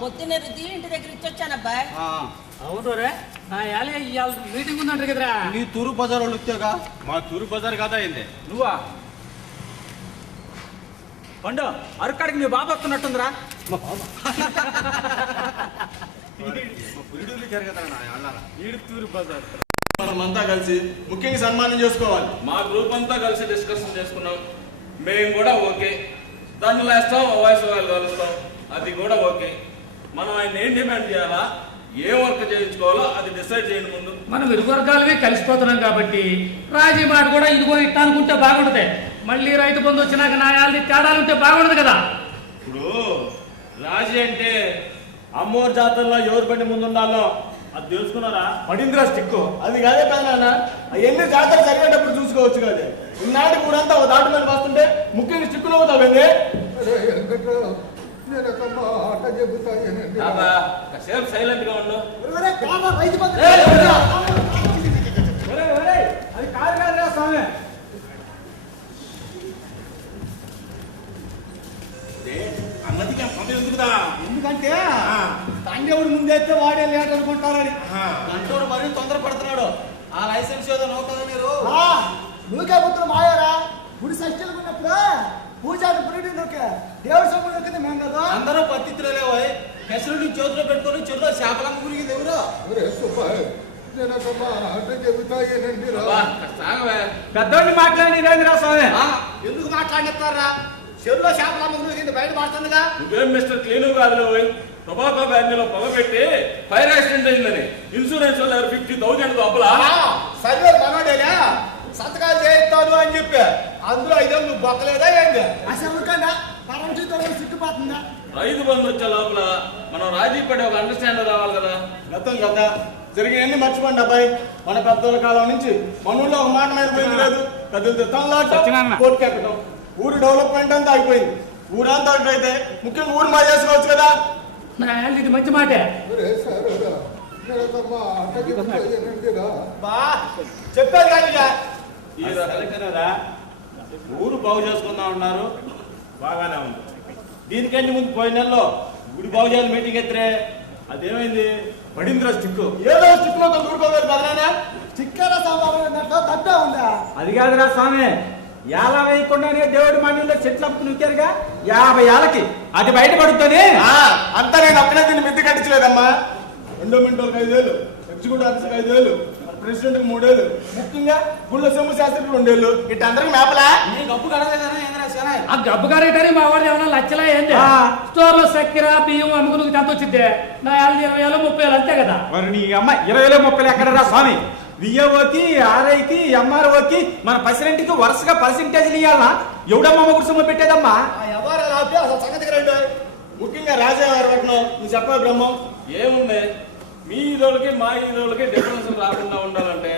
పొద్దున్నే రుద్ది ఇంటి దగ్గర ఇచ్చొచ్చాను అబ్బాయి ఆ, అవును రే. నా ఏలే ఇవాళ మీటింగ్ ఉందంట కదరా. నీ తూరు బజార్ వాళ్ళు వచ్చాగా మా తూరు బజార్ కాదా అయింది? నువ్వా? పండు అరకాడికి మీ బాబు వస్తున్నట్టుందిరా. పురిడూరు జరగదా ఈడు తూరు బజార్. మనమంతా కలిసి ముఖ్యంగా సన్మానం చేసుకోవాలి. మా గ్రూప్ అంతా కలిసి డిస్కషన్ చేసుకున్నాం. మేము కూడా ఓకే. దాన్ని లేస్తాం వాయిస్ వాళ్ళు కలుస్తాం. అది కూడా ఓకే. మనం ఆయన ఏం డిమాండ్ చేయాలా? ఏ వర్క్ చేయించుకోవాలో అది డిసైడ్ చేయండి ముందు. మనం ఇరు వర్గాలమే కలిసిపోతున్నాం కాబట్టి రాజీ మాట కూడా ఇదిగో ఇట్టా అనుకుంటే బాగుంటది. మళ్ళీ రైతు బంధు వచ్చినాక నా యాల్ది తేడాలుంటే బాగుండదు కదా. ఇప్పుడు రాజీ అంటే అమ్మోరు జాతరలో ఎవరు బండి ముందు ఉండాలో అది తెలుసుకున్నారా? పడిందిరా స్టిక్ అది కాదే పెదనాన్న అవన్నీ జాతర జరిగేటప్పుడు చూసుకోవచ్చు కాదే. ఈనాటి ఊరంతా ఓ దాటి మీద వస్తుంటే ముఖ్యంగా స్టిక్కులు అవుతావండి తాత కాసేపు సైలెంట్గా ఉండు. అది కాదు కాదురా స్వామి అన్నదికి పంపి ఎందుకుదా ఎందుకంటే తంగేవుడు ముందైతే వాడే లేట్ అనుకుంటారని. గంటోడు మరీ తొందర పడుతున్నాడు ఆ లైసెన్స్ ఏదో నౌకదా మీరు? పుత్రులు మాయారా? గుడి సృష్టిలో ఉన్నప్పుడు? పూజారి పురిడి నొక్కే దేవుడి సొమ్ము నొక్కింది మేము కదా. అందరూ పత్తిత్తులే పోయి పెసరుని చేతిలో పెట్టుకొని చెరులో చేపలమ్మ గురికి ఆగవే. పెద్దోడిని మాట్లాడి రేంద్రా స్వామి? ఎందుకు మాట్లాడిస్తారా చెరులో చేపలమ్మ గురికి బయట పడుతుందిగా. నువ్వేం మిస్టర్ క్లీన్ కాదు పోయి టొబాకో బ్యాగ్లో పొగ పెట్టి ఫైర్ యాక్సిడెంట్ అయిందని ఇన్సూరెన్స్ వాళ్ళు ఫిఫ్టీ థౌజండ్ లోపల. సర్వేలు మనోడేనా? సంతకాలు చేయిస్తాను అని చెప్పి. అందులో ఐదు నువ్వు బొక్కలేదా ఏంటి అసలు కన్నా పరమశీతో సిగ్గుపోతుందా రైతు బంధు వచ్చే లోపల మనం రాజీ పడి ఒక అండర్స్టాండ్ రావాలి కదా. గతం గత జరిగినన్ని మర్చిపోండి అబ్బాయి. మన పెద్దల కాలం నుంచి మన ఊళ్ళో ఒక మాట మీద పోయింది లేదు. సత్యనారాయణ. తనలాట కోర్టు ఎక్కడం ఊరు డెవలప్మెంట్ అంతా అయిపోయింది. ఊరంతా అయితే ముఖ్యంగా ఊరు మా చేసుకోవచ్చు కదా. ఇది మంచి మాటే. బా చెప్పారు కానీ ఊరు బాగు చేసుకుందాం అన్నారు. బాగానే ఉంది. దీనికంటే ముందు పోయిన నెలలో గుడి బాగు చేయాలి మీటింగ్ ఎత్తిరే అదేమైంది? పడిందిరా స్టిక్ ఏదో స్టిక్లో ఉందా? అది కాదురా స్వామి. యాలా వేయకుండానే దేవుడి మండలిలో చెట్లు అప్పు నూకారుగా యాభై ఏళ్ళకి అది బయటపడుతుంది ఆ, అంతా నేను అక్కడే దీన్ని మిద్ది కట్టించలేదమ్మా. ఎండోమెంట్ వాళ్ళకి ఐదేళ్ళు ఎగ్జిక్యూటివ్ ఆఫీసర్కి ఐదేళ్ళు ప్రెసిడెంట్కి మూడేళ్ళు. ముఖ్యంగా గుళ్ళ సొమ్ము శాస్త్రికి రెండేళ్ళు. ఇటు అందరికి మేపలా కడలేదనా ఏంద్రా శనా ఆ గబ్బు గారేటని మా వాడు ఏమన్నా లచ్చలా ఆ. స్టోర్లో చక్కెర బియ్యం అమ్ముకుని ఎంత వచ్చింది నా యాల్ది ఇరవై వేలు ముప్పై వేలు అంతే కదా. మరి నీ అమ్మ ఇరవై వేల ముప్పై ఎక్కడరా స్వామి? విఏఓకి ఆర్ఐకి ఎంఆర్ఓకి మన ప్రెసిడెంట్కి వరుసగా పర్సెంటేజ్లు ఇవ్వాలనా ఎవడమ్మ గుడిసమ్మ పెట్టేదమ్మా? ఎవరు సంగతికి రండి ముఖ్యంగా రాజావారి పట్నం నువ్వు చెప్పే బ్రహ్మం. ఏముంది? మీ ఈరోళ్ళకి మా ఈరోళ్ళకి డిఫరెన్స్ రాకుండా ఉండాలంటే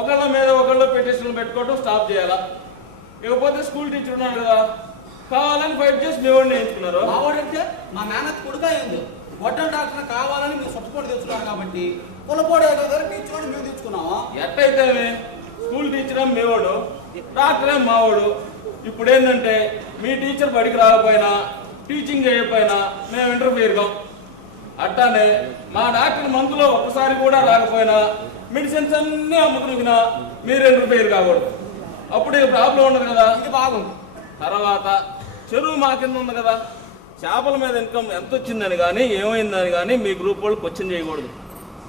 ఒకళ్ళ మీద ఒకళ్ళు పిటిషన్ పెట్టుకోవడం స్టాప్ చేయాలా? ఇకపోతే స్కూల్ టీచర్ ఉన్నాడు కదా కావాలని ఫైట్ చేసి మీ వాడిని వేయించుకున్నారు. మావాడంటే మా మేనత్ కొడుకు అయింది గొడ్డం డాక్టర్ కావాలని మీరు సొట్టుపోటు తెచ్చుకున్నారు కాబట్టి కులపోడు ఏదో మీ చూడు మేము తెచ్చుకున్నాము? ఎట్టయితే స్కూల్ టీచర్ మేవాడు డాక్టర్ మావాడు? ఇప్పుడు ఏంటంటే మీ టీచర్ బడికి రాకపోయినా టీచింగ్ చేయకపోయినా మేము ఇంటర్ఫియర్ కాం అట్టానే మా డాక్టర్ మందులో ఒక్కసారి కూడా రాకపోయినా మెడిసిన్స్ అన్నీ అమ్ముకునికినా మీరు ఇంటర్ఫియర్ కాకూడదు. అప్పుడు ప్రాబ్లం ఉండదు కదా. ఇది బాగుంది. తర్వాత చెరువు మా కింద ఉంది కదా. చేపల మీద ఇన్కమ్ ఎంత వచ్చిందని కానీ ఏమైందని కానీ మీ గ్రూప్ వాళ్ళు క్వశ్చన్ చేయకూడదు.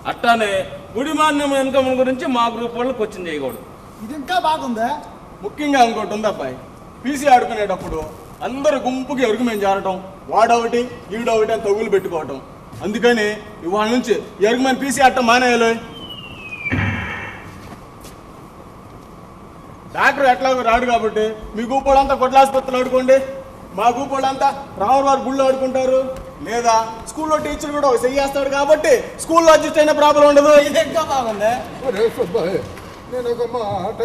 అట్టానే గుడి మాన్యం ఇన్కమ్ గురించి మా గ్రూప్ వాళ్ళు క్వశ్చన్ చేయకూడదు. ఇది ఇంకా బాగుందా? ముఖ్యంగా ఇంకోటి ఉంది అబ్బాయి? పీసీ ఆడుకునేటప్పుడు అందరు గుంపుకి ఎవరికి మేము చేరటం వాడొకటి ఈడొకటి అని తగులు పెట్టుకోవటం. అందుకని ఇవాళ నుంచి ఎవరికి మేము పీసీ ఆడటం మానేయాలి. డాక్టర్ ఎట్లాగో రాడు కాబట్టి మీ గూపోళ్ళంతా కొట్ల ఆసుపత్రులు ఆడుకోండి. మా గూపోళ్ళంతా రాములవారి గుళ్ళు ఆడుకుంటారు. లేదా స్కూల్లో టీచర్ కూడా ఒక చెయ్యేస్తాడు కాబట్టి స్కూల్లో అడ్జస్ట్ అయిన ప్రాబ్లం ఉండదు. ఇది ఇంకా బాగుంది నేను ఒక మాట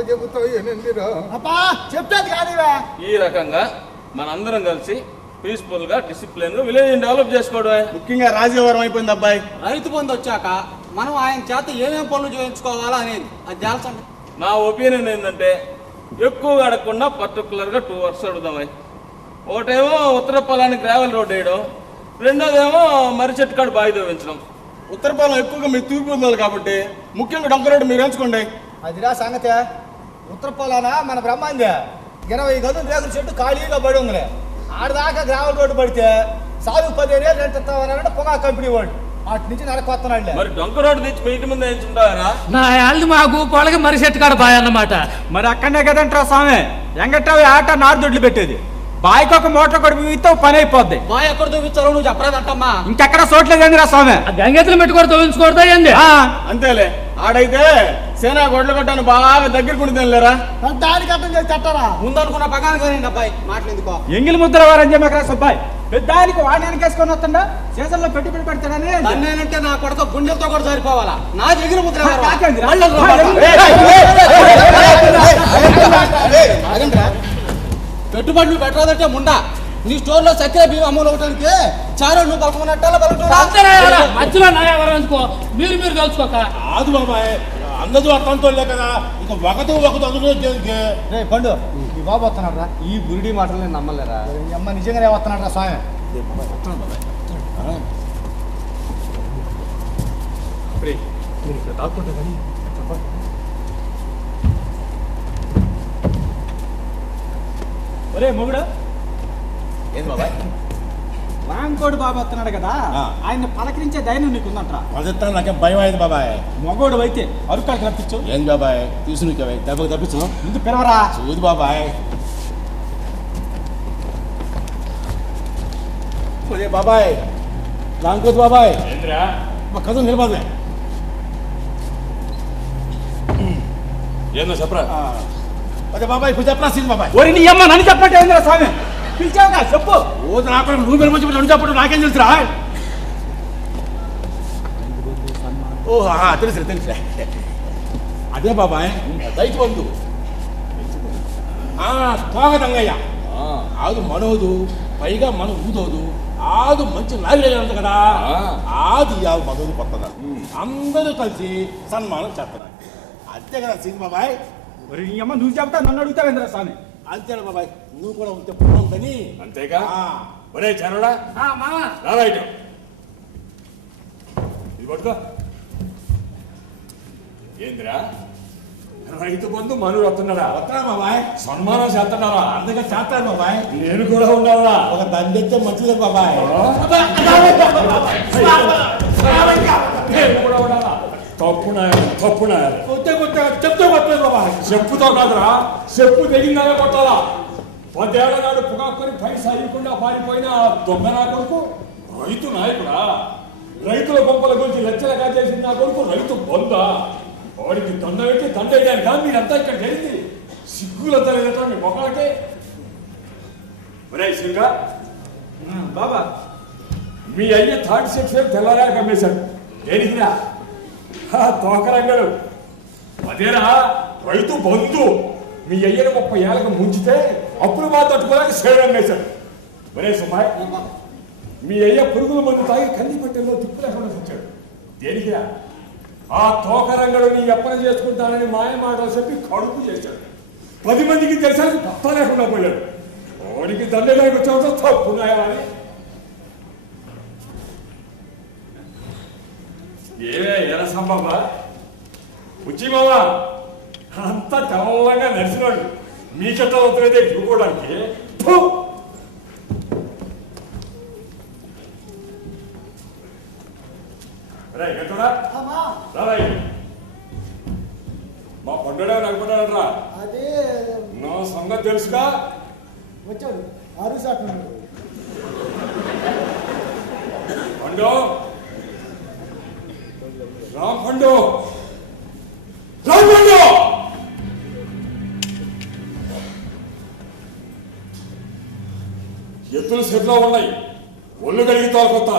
చెబుతా ఈ రకంగా మనందరం కలిసి పీస్ఫుల్గా డిసిప్లిన్గా విలేజ్ డెవలప్ చేసుకోవడమే. ముఖ్యంగా రాజీవరం అయిపోయింది అబ్బాయి. రైతు బంధు వచ్చాక మనం ఆయన చేత ఏమేం పనులు చేయించుకోవాలా అనేది అది తెలుసండి నా ఒపీనియన్ ఏంటంటే ఎక్కువగా అడగకుండా పర్టికులర్గా టూ వర్క్స్ అడుగుదాం ఒకటేమో ఉత్తర పొలానికి గ్రావెల్ రోడ్ వేయడం రెండోదేమో మర్రి చెట్టు కాడ బావి తవ్వించడం. ఉత్తరపాలెం ఎక్కువగా మీ తూర్పు ఉంది కాబట్టి ముఖ్యంగా డొంక రోడ్డు మీరు ఎంచుకోండి. అదిరా సంగతి. ఉత్తర పొలాన? మన బ్రహ్మాంది ఇరవై గదులు రేగుల చెట్టు ఖాళీగా పడి ఉందిలే. ఆడదాకా గ్రావెల్ రోడ్డు పడితే సాగు పదిహేను ఏళ్ళు రెంట్ ఇస్తామన్నారంటే పొగా కంపెనీ వాడు. అటు నుంచి నరకొస్తున్నాడులే మరి డొంక రోడ్డు తెచ్చి మీ ఇంటి ముందు వేయించుంటారా నా యాళ్ళది మా గూపాలకి మరి చెట్టు కాడ బాయ్ అన్నమాట మరి అక్కడనే కదంటారా స్వామి. వెంకట్రావు ఆట నార్దొడ్లు పెట్టేది. బాయికి ఒక మోటార్ కొడుకు ఇస్తే పని అయిపోద్ది బాయ్ ఎక్కడ చూపించాలో నువ్వు చెప్పరాదంటమ్మా ఇంకెక్కడ చోట్లేదండి రా స్వామి ఆ గంగెత్తులు పెట్టుకొని తవ్వించుకోవడదా ఏంది ఆ, అంతేలే ఆడైతే సేనా గొడ్ల కొట్టాను బాగా దగ్గర కుడితేలేరా దానికి అర్థం చేసి తట్టరా ముందనుకున్న పగాను కానీ అబ్బాయి మాట్లాడేందుకో ఎంగిలి ముద్ర వారని చెప్పి సుబ్బాయి పెద్దానికి వాడిని వెనకేసుకొని వస్తుండ సీజన్లో పెట్టుబడి పెడతాడని తన్నేనంటే నా కొడుకు గుండెలతో కూడా సరిపోవాలా నా దగ్గర ముద్ర ఎవరు? పెట్టుబడులు పెట్టరాదంటే ముండా. నీ స్టోర్లో చక్కెర బియ్యం అమ్ములు ఒకటానికి చారు నువ్వు బలకమన్నట్టాల అంతేనా యాలా? మధ్యలో నా ఎవరు అనుకో మీరు మీరు తెలుసుకోక ఆదు బాబాయ్. అందరూ అర్థంతో కదా. ఇక ఒకటి ఒకటి అందులో రే పండు. ఈ బాబు వస్తున్నాడు రా ఈ బురిడి మాటలు నేను నమ్మలేరా? అమ్మ నిజంగానే వస్తున్నాడు రా స్వామి ఒరే మొగుడు. ఏంది బాబాయ్? రాంకోడు బాబు వస్తున్నాడు కదా. ఆయన పలకరించే ధైర్యం నీకుందంట్రా మొదట నాకేం భయం అయింది బాబాయ్. మగోడు అయితే అరుకాడికి రప్పించు ఏంది బాబాయ్? తీసుకు దెబ్బకి తప్పించు ముందు పిలవరా. చూదు బాబాయ్. ఒరే బాబాయ్ రాంకోత్ బాబాయ్. మా కథ నిలబడలే. ఏందో చెప్పరా? అదే బాబాయ్ ఇప్పుడు చెప్పరా సీన్ బాబాయ్? ఒరి నీ అమ్మ నన్ను చెప్పట్టే ఏందిరా స్వామి? పిలిచావుగా చెప్పు. ఓ నాకు నువ్వు మీరు మంచి నన్ను చెప్పడం నాకేం తెలుసురా? ఓ ఆహా, తెలుసులే అదే బాబాయ్ రైతు బంధు ఆ, తోగ తంగయ్య ఆదు మనోదు పైగా మనం ఊదోదు. ఆదు మంచి లారీ కదా. ఆది ఆదు మనోదు కొత్తదా అందరూ కలిసి సన్మానం చేస్తున్నారు అంతే కదా సింగ్ బాబాయ్? ఒరి నీ అమ్మ నువ్వు చెప్తా నన్ను అడుగుతావేంద్రా స్వామి? అంతేనా బాబాయ్? నువ్వు కూడా ఉంటే బాగుందని. అంతేగా? ఆ. ఒరే రారా ఇటు. ఇది పట్టుకో. ఏందిరా? రైతు బంధు మను వస్తున్నారా వస్తానా బాబాయ్. సన్మానం చేస్తున్నారా అందుకే చేస్తాను బాబాయ్. నేను కూడా ఉండాలా ఒక దండెత్తే మంచిది బాబాయ్. నేను కూడా ఉండాలా తప్పు నాయన తప్పు నాయన. కొత్త కొత్త చెప్తే కొట్టలేదు బాబాయ్ చెప్పుతో కాదురా? చెప్పు తెగిందాగా కొట్టాలా? పదేళ్ళ నాడు పుగాకొని పైసా ఇవ్వకుండా పారిపోయిన దొంగ నా కొడుకు? రైతు నాయకుడా? రైతుల గొప్పల గురించి లెచ్చలుగా చేసిన నా కొడుకు రైతు బొందా. వాడికి దండ పెట్టి దండ వేయడానికి కానీ మీరంతా ఇక్కడ జరిగింది. సిగ్గుల తల్లిదండ్రుల మీ మొక్కలకే ఒరే సింగా బాబా. మీ అయ్య థర్డ్ సెక్షన్ తెల్లగా కమ్మేశాడు. దేనికిరా? ఆ తోకరంగడు అదేరా రైతు బంధు. మీ అయ్యను ముప్పై ఏళ్ళకి ముంచితే అప్పుడు మా తట్టుకోలేక సేవ వేశాడు ఒరే సుమాయ్ మీ అయ్య పురుగుల మందు తాగి కంది పెట్టెల్లో తిప్పు లేకుండా వచ్చాడు. దేనికిరా ఆ తోకరంగడు నీ ఎప్పన చేసుకుంటానని మాయ మాటలు చెప్పి కడుపు చేశాడు. పది మందికి తెలిసాక పత్తా లేకుండా పోయాడు. వాడికి దండలేకొచ్చావు లేకొచ్చావు అని ఏమే ఎర సంభవ ఉచ్చి మామ అంత తెల్లంగా నడిచినాడు. మీకెట్ట అవుతున్నదే ఇటు. మా పండుగ నడపడాడు రా అదే నా సంగతి తెలుసుగా? వచ్చాడు. ఆరు సాట్లు పండు రా పండు! ఎత్తులు సెట్లో ఉన్నాయి. ఒళ్ళు కడిగి తోలుకొత్త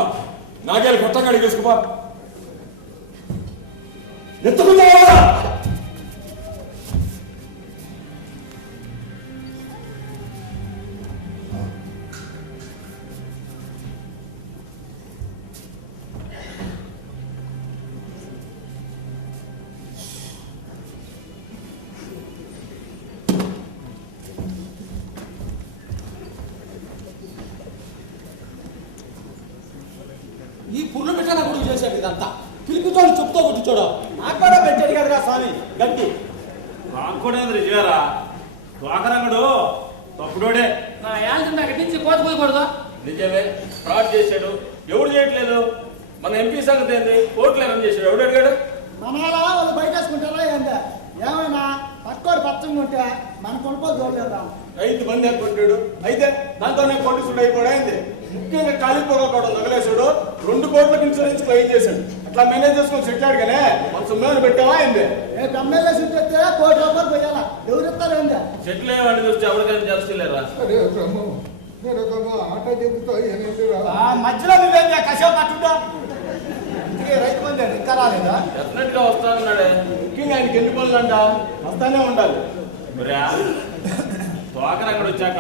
నాగేలు కొత్త కడిగేసుకోపా ఎత్తుకుందా ఈ పుర్లు పెట్టాల కొడుకు చేశాడు ఇదంతా. పిలిపితోడు చెప్తూ కొట్టించాడు నాకు కూడా పెట్టాడు కదరా స్వామి గట్టి నాకు కూడా ఏంది రిజువారా దోకరంగడు తప్పుడోడే. నా యాల్ది నాకు నుంచి కోత పోయకూడదు నిజమే ఫ్రాడ్ చేశాడు. ఎవడు చేయట్లేదు? మన ఎంపీ సంగతి ఏంది? కోర్టులు ఏమని చేశాడు. ఎవడు అడిగాడు? మనలా వాళ్ళు బయట వేసుకుంటారా ఏందా. ఏమైనా పక్కోడు పచ్చంగా ఉంటే మన కొనుక్కోలు చూడలేదా రైతు బంధు ఏర్పడ్డాడు అయితే దాంతోనే కోటీసుడు అయిపోయింది ముఖ్యంగా కాలిపోకపోవడం తగలేసాడు రెండు కోట్ల ఇన్సూరెన్స్ క్లెయిమ్ చేశాడు. అట్లా మేనేజ్ చేసుకొని సెట్టాడు కానీ మన సొమ్మేమైనా పెట్టావా ఏంది? రేపు ఎమ్మెల్యే సీట్ వస్తే కోటి రూపాయలు పోయాలా? ఎవరు ఇస్తారు చెట్లు ఏమని చూస్తే ఎవరికైనా ఒక మాట చెబుతా మధ్యలో నువ్వేం కసేపు పట్టుకుంటా? ఇంతకీ రైతు బంధు ఇంకా రాలేదా? డెఫినెట్గా వస్తానన్నాడే ముఖ్యంగా ఆయనకి ఎన్ని పనులు అంట? వస్తానే ఉండాలి. మరే దోకరంగడు వచ్చాక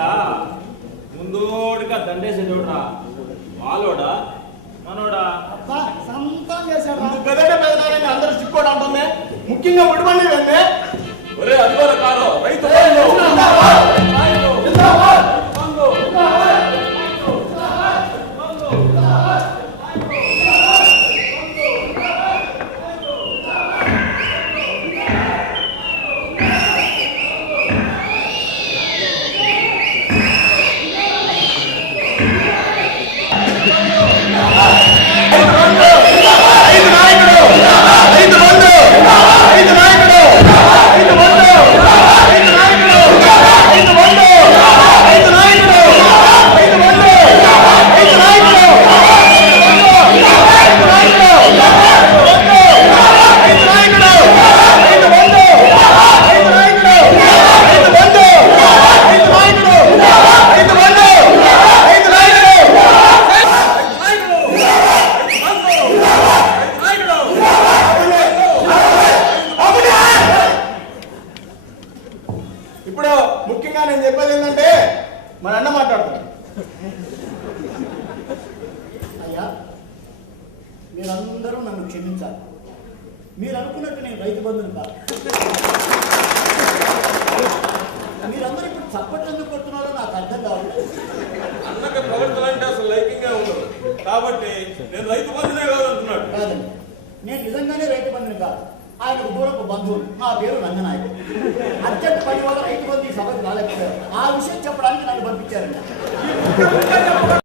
ముందోడిగా దండేసి చూడరా వాళ్ళోడా? మనోడా? సంతం చేశాడు అందరూ చిక్కోడు అంటుంది. ముఖ్యంగా వెళ్ళి ఒరే అదిగోర కాదు. నేను రైతు బంధుని కాదు. మీరందరూ ఇప్పుడు చప్పట్లు ఎందుకు కొడుతున్నారో నాకు అర్థం కావట్లేదు అన్నకి ప్రవర్తన అంటే అసలు లైకింగ్ ఉండదు. కాబట్టి నేను రైతు బంధునే కాదంటున్నాడు. కాదండి. నేను నిజంగానే రైతు బంధుని కాదు. ఆయన దూరపు బంధువులు. నా పేరు రంగనాయకు అత్యంత పని వల్ల రైతు బంధు ఈ సభకు రాలేకపోయారు. ఆ విషయం చెప్పడానికి నన్ను పంపించారండి.